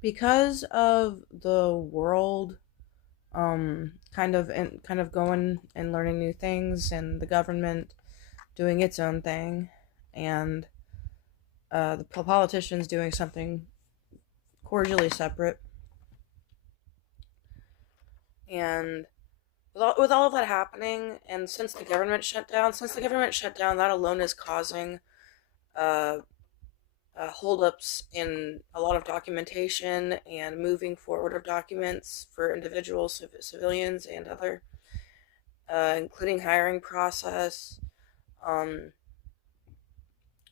Because of the world kind of going and learning new things, and the government doing its own thing, and the politicians doing something cordially separate. And with all of that happening, and since the government shut down, that alone is causing uh, holdups in a lot of documentation and moving forward of documents for individuals, civilians, and other, including hiring process. Um,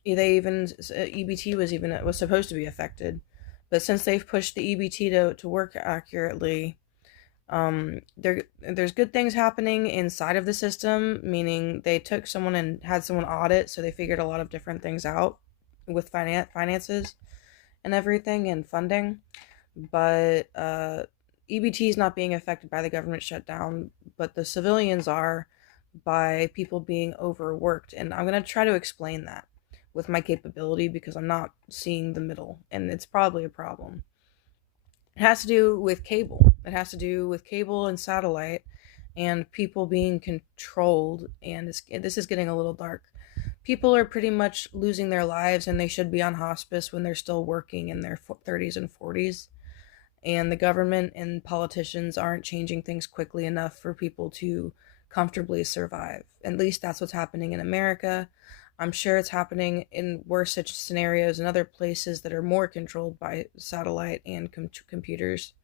they even EBT was supposed to be affected, but since they've pushed the EBT to work accurately, there's good things happening inside of the system, meaning they took someone and had someone audit, so they figured a lot of different things out with finances and everything and funding. But EBT is not being affected by the government shutdown, but the civilians are, by people being overworked. And I'm going to try to explain that with my capability because I'm not seeing the middle, and it's probably a problem. It has to do with cable. It has to do with cable and satellite and people being controlled. And this is getting a little dark. People are pretty much losing their lives, and they should be on hospice when they're still working in their 30s and 40s. And the government and politicians aren't changing things quickly enough for people to comfortably survive. At least that's what's happening in America. I'm sure it's happening in worse such scenarios in other places that are more controlled by satellite and computers.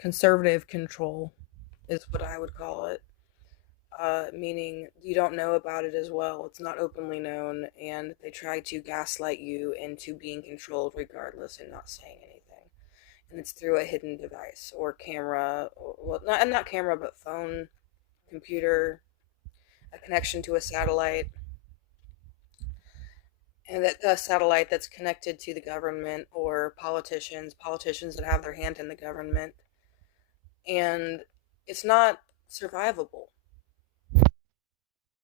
Conservative control is what I would call it, meaning you don't know about it as well. It's not openly known, and they try to gaslight you into being controlled regardless and not saying anything. And it's through a hidden device or camera, or, well, not camera, but phone, computer, a connection to a satellite, and that a satellite that's connected to the government or politicians that have their hand in the government, and it's not survivable.